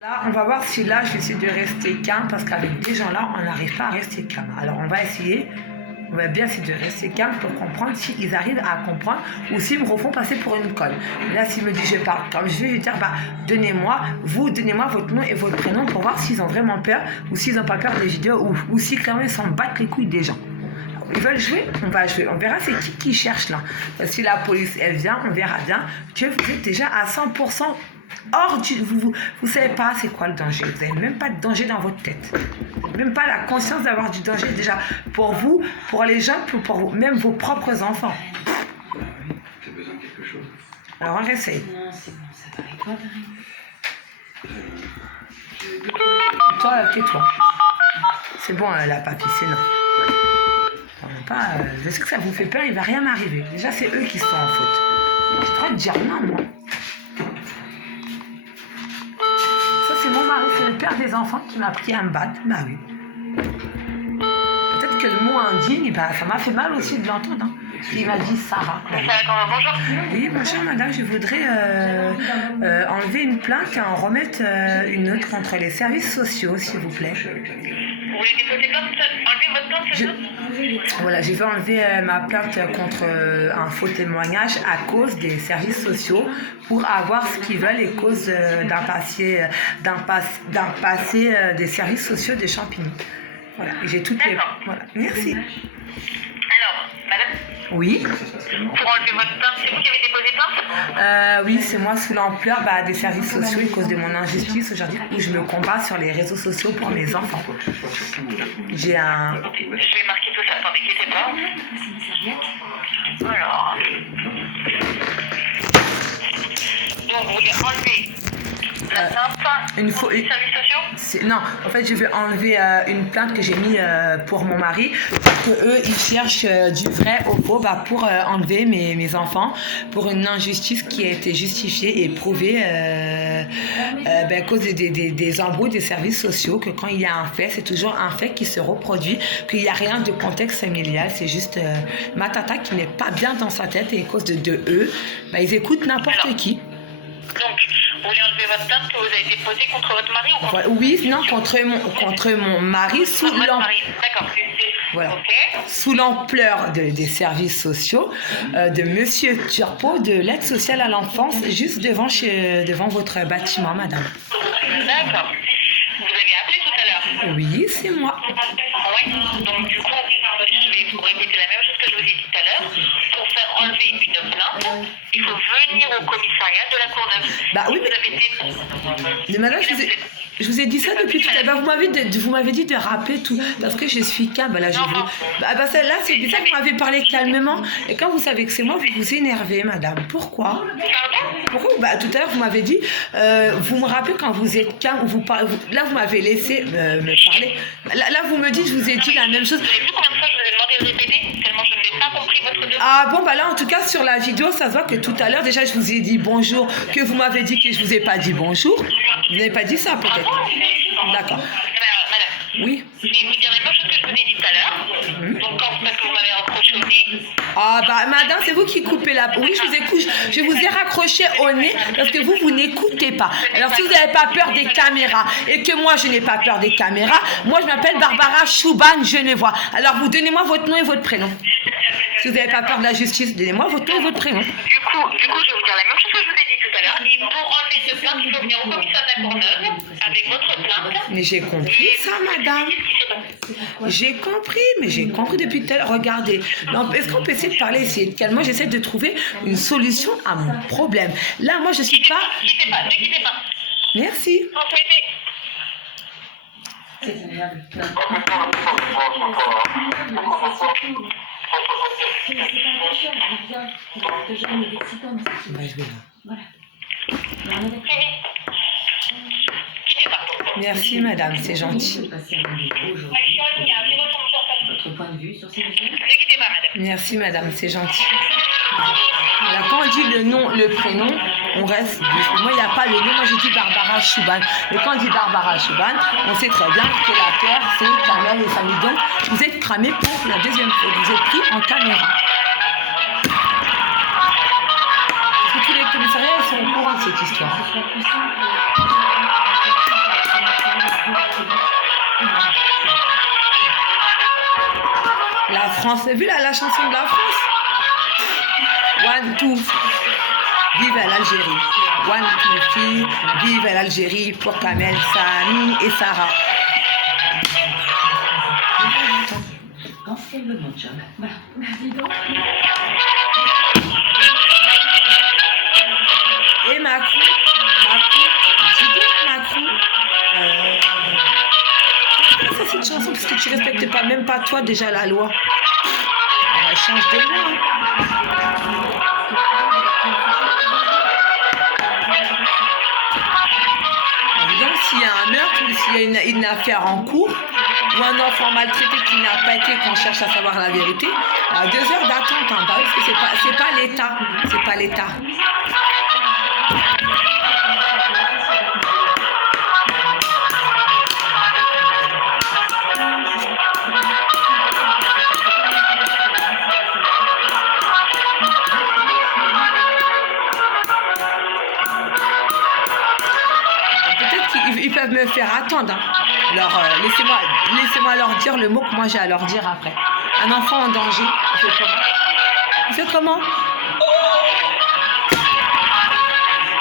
Là, on va voir si là, je vais essayer de rester calme parce qu'avec des gens là, on n'arrive pas à rester calme. Alors, on va essayer, on va bien essayer de rester calme pour comprendre s'ils arrivent à comprendre ou s'ils me refont passer pour une conne. Et là, s'ils me disent je parle comme je vais dire, bah, donnez-moi votre nom et votre prénom pour voir s'ils ont vraiment peur ou s'ils n'ont pas peur des vidéos ou si clairement ils s'en battent les couilles des gens. Ils veulent jouer, on va jouer. On verra c'est qui cherche là. Si la police elle vient, on verra bien que vous êtes déjà à 100% hors du... Vous savez pas c'est quoi le danger. Vous n'avez même pas de danger dans votre tête. Même pas la conscience d'avoir du danger déjà pour vous, pour les gens, pour vous, même vos propres enfants. T'as besoin de quelque chose? Alors on réessaye. Non, c'est bon, ça va. Et toi, Toi, tais-toi. C'est bon, la papy, c'est non. Je sais que ça vous fait peur, il va rien m'arriver. Déjà, c'est eux qui sont en faute. Je devrais te dire non, moi. Ça, c'est mon mari, c'est le père des enfants qui m'a pris à me battre. Bah oui. Peut-être que le mot indigne, bah, ça m'a fait mal aussi de l'entendre. Hein. Il m'a dit Sarah. Bonjour. Oui, bonjour madame, je voudrais enlever une plainte et en remettre une autre contre les services sociaux, s'il vous plaît. Vous voulez déposer plainte, enlever votre plainte, c'est ça? Voilà, je vais enlever ma plainte contre un faux témoignage à cause des services sociaux pour avoir ce qu'ils veulent et cause d'un passé des services sociaux de Champigny. Voilà, et j'ai toutes les... Voilà, merci. Alors, madame, Oui. pour enlever votre plainte, c'est vous qui avez déposé plainte? Oui, c'est moi sous l'ampleur des services sociaux à cause de mon injustice aujourd'hui où je me combats sur les réseaux sociaux pour mes enfants. J'ai un... Je vais marquer tout ça, attendez, quittez pas. Alors... Donc, vous voulez enlever la plainte Une faux... des services sociaux? Non, en fait, je vais enlever une plainte que j'ai mis pour mon mari, parce que eux, ils cherchent du vrai au faux pour enlever mes enfants pour une injustice qui a été justifiée et prouvée à cause des embrouilles des services sociaux, que quand il y a un fait, c'est toujours un fait qui se reproduit, qu'il n'y a rien de contexte familial, c'est juste ma tata qui n'est pas bien dans sa tête et à cause de eux, ils écoutent n'importe qui. Donc, vous voulez enlever votre plainte que vous avez déposée contre votre mari ou contre... Oui, non, contre mon mari sous votre mari. D'accord, voilà. Ok. Sous l'ampleur des services sociaux de Monsieur Turpo de l'aide sociale à l'enfance, juste devant votre bâtiment, madame. D'accord. Vous avez appelé tout à l'heure? Oui, c'est moi. Oui. Donc, du coup, je vais vous répéter la même chose que je vous ai dit tout à l'heure. Pour faire enlever une plainte, il faut venir au commissariat de la Courneuve. Bah oui, mais madame, je vous ai dit ça depuis tout à l'heure. Vous m'avez dit de rappeler tout. Parce que je suis calme. Là, je veux... là, c'est bizarre que vous m'avez parlé calmement. Et quand vous savez que c'est moi, vous vous énervez, madame. Pourquoi? Pourquoi? Tout à l'heure, vous m'avez dit, vous me rappelez quand vous êtes calme, là, vous m'avez laissé me parler. Là, vous me dites, je vous ai dit la même chose. Vous avez vu combien de fois je vous ai demandé de répéter? Tellement je n'ai pas compris votre demande. Ah bon, là, en tout cas, sur la vidéo, ça se voit que tout à l'heure, déjà, je vous ai dit bonjour, que vous m'avez dit que je vous ai pas dit bonjour. Vous n'avez pas dit ça, peut-être? D'accord. Madame, Oui. je vais vous dire la même chose que je vous ai dit tout à l'heure. Donc, parce que vous m'avez raccroché au nez. Ah madame, c'est vous qui coupez la... Oui, je vous ai raccroché au nez parce que vous n'écoutez pas. Alors, si vous n'avez pas peur des caméras et que moi, je n'ai pas peur des caméras, moi, je m'appelle Barbara Chouban Genevois. Alors, vous donnez-moi votre nom et votre prénom. Si vous n'avez pas peur de la justice, donnez-moi votre nom et votre prénom. Du coup, je vais vous dire la même chose que je vous ai dit tout à l'heure. Et pour enlever cette plainte, il faut venir au commissariat de la Courneuve avec votre plainte. Mais j'ai compris ça, madame. J'ai compris, mais j'ai compris depuis tout à l'heure. Regardez, est-ce qu'on peut essayer de parler, essayer de calmer? Moi, j'essaie de trouver une solution à mon problème. Là, moi, je suis pas... Ne quittez pas, ne quittez pas. Merci. Vous souhaitez... c'est agréable. Je vais là. Voilà. Quittez pas. Merci, madame, c'est gentil. Votre point de vue sur ces sujets? Ne quittez pas, madame. Merci, madame, c'est gentil. Là, quand on dit le nom, le prénom, on reste... Moi, il n'y a pas le nom, moi, j'ai dit Barbara Chouban. Mais quand on dit Barbara Chouban, on sait très bien que la peur, c'est Kamel et famille. Donc, vous êtes cramé pour la deuxième fois. Vous êtes pris en caméra. Parce que tous les commissariats, ils sont au courant de cette histoire. France, vu la chanson de la France? One, two, vive l'Algérie. One, two, three, vive l'Algérie pour Kamel, Sami et Sarah. Quand elle le montre, voilà. Dis donc. Et Macron, dis donc Macron, pourquoi ça cette chanson parce que tu respectes pas, même pas toi déjà la loi. On va changer de loi. Donc s'il y a un meurtre ou s'il y a une affaire en cours ou un enfant maltraité qui n'a pas été, qu'on cherche à savoir la vérité, 2 heures d'attente, hein, parce que c'est pas l'État, c'est pas l'État. Ils peuvent me faire attendre. Hein. Alors, laissez-moi leur dire le mot que moi j'ai à leur dire après. Un enfant en danger, il fait comment? Il fait comment?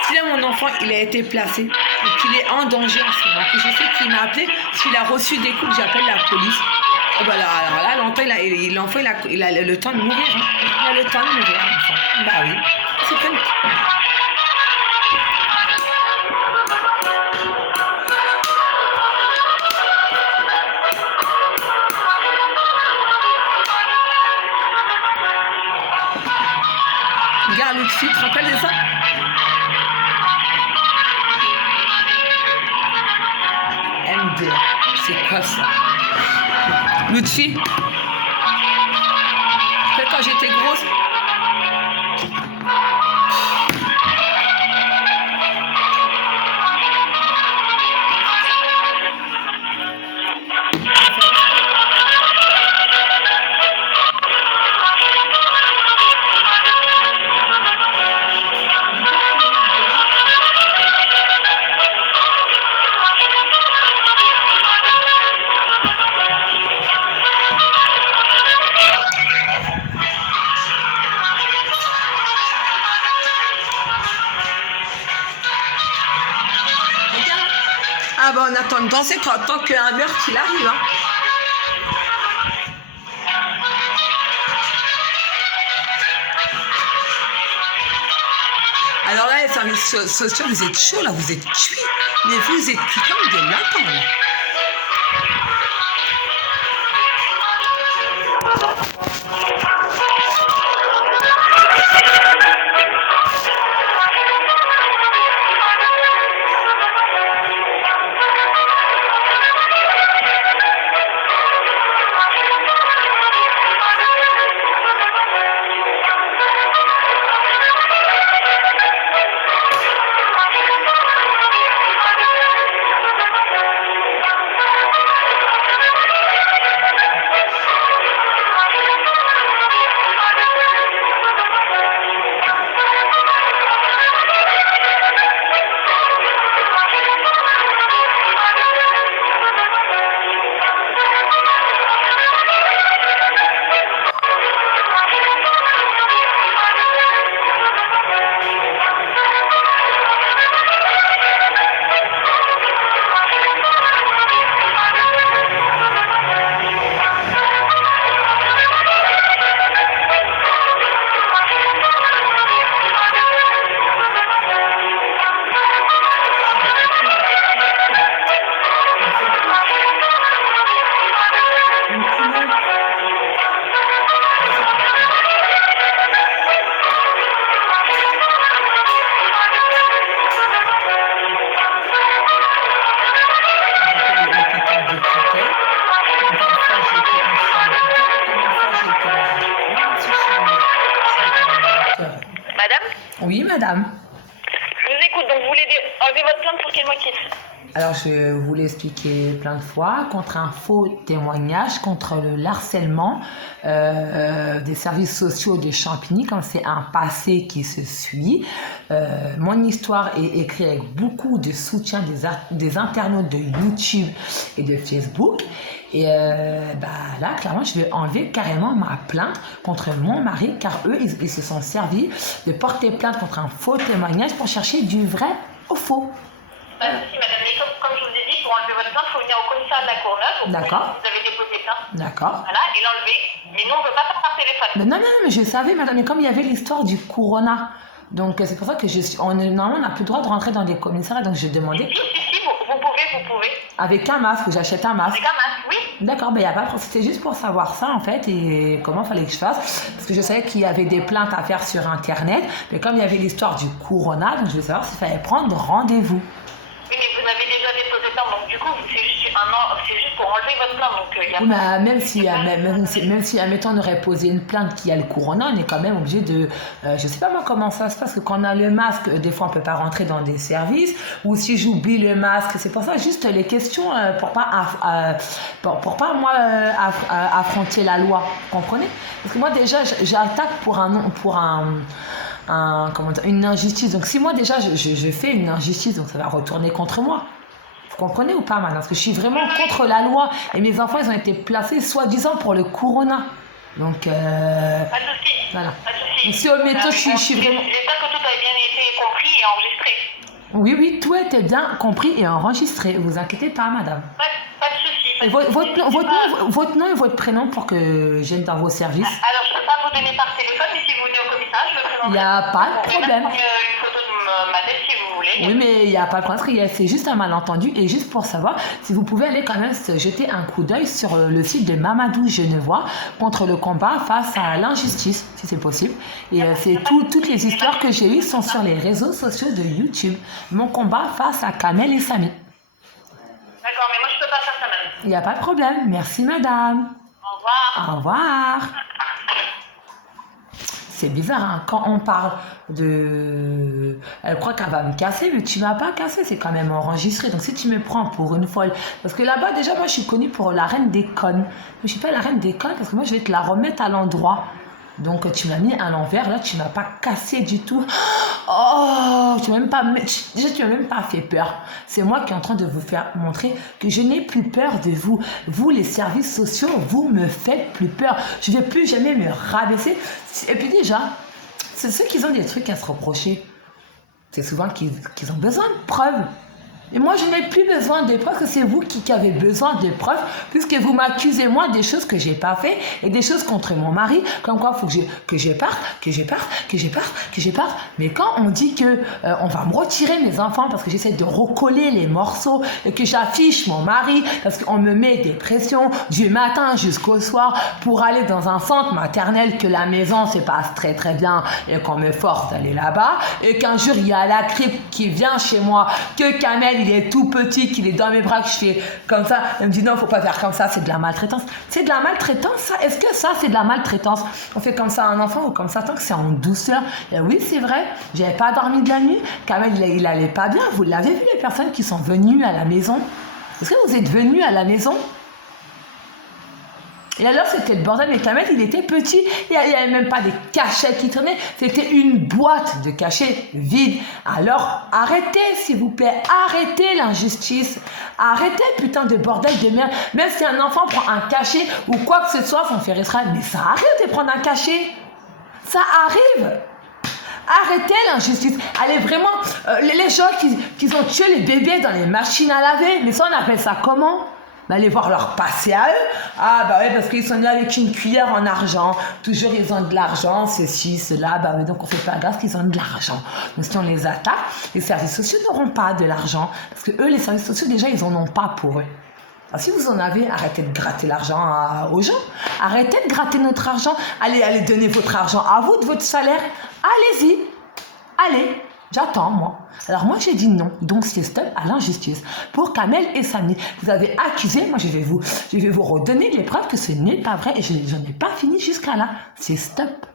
Si là, mon enfant, il a été placé et qu'il est en danger en ce moment, que je sais qu'il m'a appelé, s'il a reçu des coups, j'appelle la police. Oh bah alors là, l'enfant, il a le temps de mourir. Hein. Il a le temps de mourir, l'enfant. Bah oui. C'est comme... Regarde Lutfi, tu te rappelles de ça? MD, c'est quoi ça? Lutfi, quand j'étais grosse. Ah bah on attend de danser tant qu'un meurtre il arrive. Hein. Alors là, les services sociaux, vous êtes chauds là, vous êtes cuits. Mais vous êtes cuits comme des lapins là. Madame? Oui, madame. Je vous écoute, donc vous voulez enlever votre plainte pour quel motif? Alors, je vous l'ai expliqué plein de fois, contre un faux témoignage, contre le harcèlement des services sociaux de Champigny, quand c'est un passé qui se suit. Mon histoire est écrite avec beaucoup de soutien des internautes de YouTube et de Facebook. Et là, clairement, je vais enlever carrément ma plainte contre mon mari, car eux, ils se sont servis de porter plainte contre un faux témoignage pour chercher du vrai au faux. Pas de souci, madame. Mais comme je vous ai dit, pour enlever votre plainte, il faut venir au commissariat de la Courneuve. D'accord. Vous avez déposé plainte. D'accord. Voilà, et l'enlever. Mais nous, on ne veut pas faire par téléphone. Mais non, mais je savais, madame, mais comme il y avait l'histoire du corona, donc c'est pour ça que normalement, on n'a plus le droit de rentrer dans des commissariats, donc je demandais. Si, vous pouvez. Avec un masque, j'achète un masque. Avec un masque, oui. D'accord, mais il n'y a pas de problème. C'était juste pour savoir ça, en fait, et comment il fallait que je fasse. Parce que je savais qu'il y avait des plaintes à faire sur Internet, mais comme il y avait l'histoire du corona, donc je voulais savoir s'il fallait prendre rendez-vous. Oui, mais vous avez déjà déposé plainte, donc du coup, c'est juste pour enlever votre plainte. Donc, y a Oui, mais même si, admettons, on aurait posé une plainte qui a le corona, on est quand même obligé de... je sais pas moi comment ça se passe, que quand on a le masque, des fois on peut pas rentrer dans des services, ou si j'oublie le masque, c'est pour ça juste les questions pour pas moi affronter la loi, vous comprenez? Parce que moi déjà, j'attaque pour une injustice. Donc si moi déjà je fais une injustice, donc ça va retourner contre moi. Vous comprenez ou pas, madame? Parce que je suis vraiment contre la loi. Et mes enfants, ils ont été placés soi-disant pour le corona. Donc, Pas de souci. voilà. Pas de souci. Donc, si au métro, je suis vraiment... J'espère que tout a bien été compris et enregistré. Oui, tout était bien compris et enregistré. Vous inquiétez pas, madame. Pas de souci. Et votre nom et votre prénom pour que j'aille dans vos services. Alors, je ne peux pas vous donner par téléphone, mais si vous venez au commissariat, je le présenterai. Il n'y a pas de problème. Une photo de ma tête si vous voulez. Oui, mais il n'y a pas de problème, parce que c'est juste un malentendu. Et juste pour savoir, si vous pouvez aller quand même jeter un coup d'œil sur le site de Mamadou Genevois contre le combat face à l'injustice, si c'est possible. Et toutes les histoires que j'ai eues sont sur les réseaux sociaux de YouTube. Mon combat face à Kamel et Samy. D'accord, mais moi je peux pas faire ça, madame. Il n'y a pas de problème. Merci, madame. Au revoir. Au revoir. C'est bizarre, hein, quand on parle de... Elle croit qu'elle va me casser, mais tu m'as pas cassé, c'est quand même enregistré. Donc si tu me prends pour une folle... Parce que là-bas, déjà, moi, je suis connue pour la reine des connes. Je suis pas la reine des connes parce que moi, je vais te la remettre à l'endroit. Donc tu m'as mis à l'envers, là, tu m'as pas cassé du tout. Oh, tu m'as même pas fait peur. C'est moi qui est en train de vous faire montrer que je n'ai plus peur de vous. Vous, les services sociaux, vous me faites plus peur. Je ne vais plus jamais me rabaisser. Et puis déjà, c'est ceux qui ont des trucs à se reprocher. C'est souvent qu'ils ont besoin de preuves. Et moi, je n'ai plus besoin de preuves, que c'est vous qui avez besoin de preuves, puisque vous m'accusez, moi, des choses que j'ai pas fait et des choses contre mon mari, comme quoi il faut que je parte. Mais quand on dit que on va me retirer mes enfants parce que j'essaie de recoller les morceaux et que j'affiche mon mari parce qu'on me met des pressions du matin jusqu'au soir pour aller dans un centre maternel, que la maison se passe très très bien et qu'on me force d'aller là-bas, et qu'un jour il y a la crypte qui vient chez moi, que Kamel il est tout petit, qu'il est dans mes bras, que je fais comme ça, elle me dit non, faut pas faire comme ça, c'est de la maltraitance. C'est de la maltraitance, ça? Est-ce que ça, c'est de la maltraitance? On fait comme ça à un enfant ou comme ça, tant que c'est en douceur? Et oui, c'est vrai, j'avais pas dormi de la nuit, Kamel, il allait pas bien. Vous l'avez vu, les personnes qui sont venues à la maison? Est-ce que vous êtes venus à la maison? Et alors, c'était le bordel, mais Kamel, il était petit. Il n'y avait même pas des cachets qui traînaient. C'était une boîte de cachets vide. Alors, arrêtez, s'il vous plaît. Arrêtez l'injustice. Arrêtez, putain de bordel de merde. Même si un enfant prend un cachet ou quoi que ce soit, ça me fait rester. Mais ça arrive de prendre un cachet. Ça arrive. Arrêtez l'injustice. Allez, vraiment, les gens qui ont tué les bébés dans les machines à laver, mais ça, on appelle ça comment? Allez voir leur passé à eux. Ah bah ouais, parce qu'ils sont nés avec une cuillère en argent. Toujours ils ont de l'argent, ceci, cela. Bah ouais, donc on fait pas grâce qu'ils ont de l'argent. Donc si on les attaque, les services sociaux n'auront pas de l'argent. Parce que eux, les services sociaux, déjà, ils en ont pas pour eux. Alors, si vous en avez, arrêtez de gratter l'argent aux gens. Arrêtez de gratter notre argent. Allez donner votre argent à vous, de votre salaire. Allez-y. Allez. J'attends, moi. Alors moi, j'ai dit non. Donc, c'est stop à l'injustice. Pour Kamel et Samy, vous avez accusé. Moi, je vais vous redonner les preuves que ce n'est pas vrai. Et je n'en ai pas fini jusqu'à là. C'est stop.